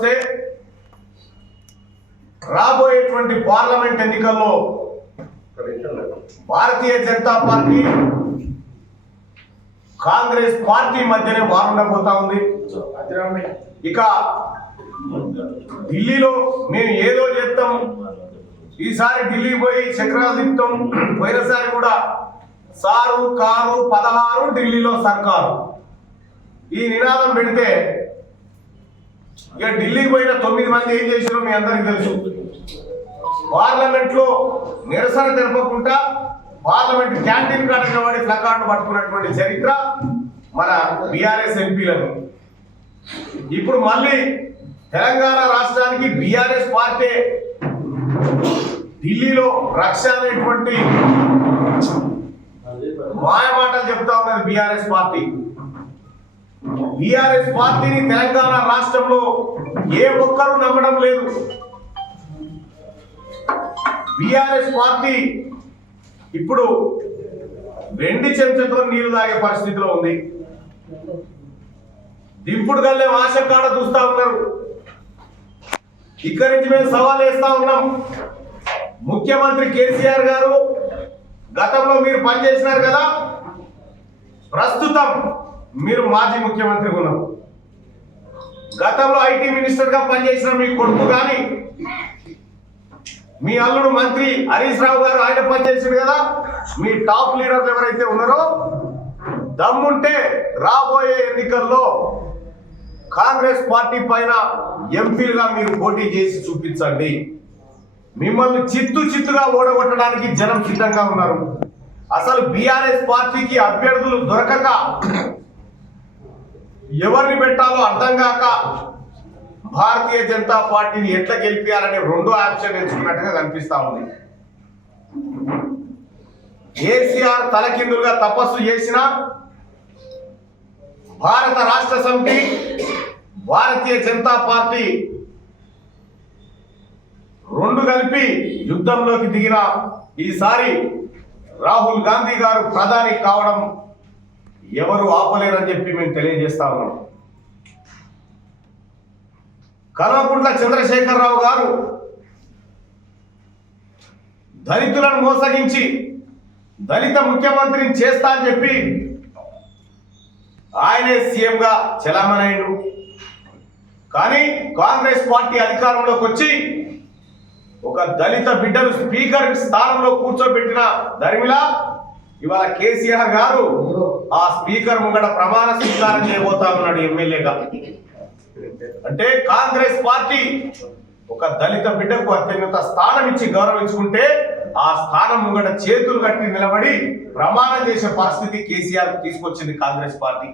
వస్తే రాబోయేటువంటి పార్లమెంట్ ఎన్నికల్లో భారతీయ జనతా పార్టీ కాంగ్రెస్ పార్టీ మధ్యనే వారుండబోతా ఉంది. ఇక ఢిల్లీలో మేము ఏదో చేస్తాం, ఈసారి ఢిల్లీ పోయి చక్రాలు తిప్పుతాం, పోయినసారి కూడా సారు కారు 16 ఢిల్లీలో సర్కారు ఈ నినాదం పెడితే ఇక ఢిల్లీకి పోయిన 9 మంది ఏం చేశారో మీ అందరికీ తెలుసు. పార్లమెంట్ లో నిరసన తెలపకుండా పార్లమెంట్ క్యాంటీన్ కాడవాడి ప్లకార్డు పట్టుకున్నటువంటి చరిత్ర మన బీఆర్ఎస్ ఎంపీలను. ఇప్పుడు మళ్ళీ తెలంగాణ రాష్ట్రానికి బీఆర్ఎస్ పార్టీ ఢిల్లీలో రక్ష అనేటువంటి మాయమాటలు చెప్తా ఉన్నది బీఆర్ఎస్ పార్టీ. బీఆర్ఎస్ పార్టీని తెలంగాణ రాష్ట్రంలో ఏ ఒక్కరూ నమ్మడం లేదు. బీఆర్ఎస్ పార్టీ ఇప్పుడు వెండి చెంచాతో నీళ్లు తాగే పరిస్థితిలో ఉంది. దింపుడు గల్లే ఆశ కాడ చూస్తా ఉన్నారు. ఇక్కడి నుంచి మేము సవాల్ వేస్తా ఉన్నాం. ముఖ్యమంత్రి కేసీఆర్ గారు గతంలో మీరు పనిచేసినారు కదా, ప్రస్తుతం మీరు మాజీ ముఖ్యమంత్రి ఉన్నారు. గతంలో ఐటీ మినిస్టర్ గా పనిచేసిన మీ కొడుకు కానీ మీ అల్లుడు మంత్రి హరీష్ రావు గారు ఆయన పనిచేసారు కదా. మీ టాప్ లీడర్లు ఎవరైతే ఉన్నారో దమ్ముంటే రాబోయే ఎన్నికల్లో కాంగ్రెస్ పార్టీ పైన ఎంపీలుగా మీరు పోటీ చేసి చూపించండి. మిమ్మల్ని చిత్తుగా ఓడగొట్టడానికి జనం సిద్ధంగా ఉన్నారు. అసలు బీఆర్ఎస్ పార్టీకి అభ్యర్థులు దొరకక ఎవరిని పెట్టాలో అర్థం కాక భారతీయ జనతా పార్టీని ఎట్లా గెలిపించాలని రెండో ఆప్షన్ ఎంచుకున్నట్టుగా కనిపిస్తా ఉంది. కేసీఆర్ తలకిందులుగా తపస్సు చేసిన భారత రాష్ట్ర సమితి భారతీయ జనతా పార్టీ రెండు కలిపి యుద్ధంలోకి దిగిన ఈసారి రాహుల్ గాంధీ గారు ప్రధాని కావడం ఎవరు ఆపలేరని చెప్పి మేము తెలియజేస్తా ఉన్నాం. కల్వకుంట్ల చంద్రశేఖరరావు గారు దళితులను మోసగించి దళిత ముఖ్యమంత్రిని చేస్తా అని చెప్పి ఆయనే సీఎంగా చెలామణయ్యాడు. కానీ కాంగ్రెస్ పార్టీ అధికారంలోకి వచ్చి ఒక దళిత బిడ్డను స్పీకర్ స్థానంలో కూర్చోబెట్టిన దరిమిలా ఇవాళ కేసీఆర్ గారు ఆ స్పీకర్ ముంగట ప్రమాణ స్వీకారం చేయబోతా ఉన్నాడు ఎమ్మెల్యేగా. అంటే కాంగ్రెస్ పార్టీ ఒక దళిత బిడ్డకు అత్యున్నత స్థానం ఇచ్చి గౌరవించుకుంటే ఆ స్థానం ముంగట చేతులు కట్టి నిలబడి ప్రమాణం చేసే పరిస్థితి కేసీఆర్ తీసుకొచ్చింది కాంగ్రెస్ పార్టీ.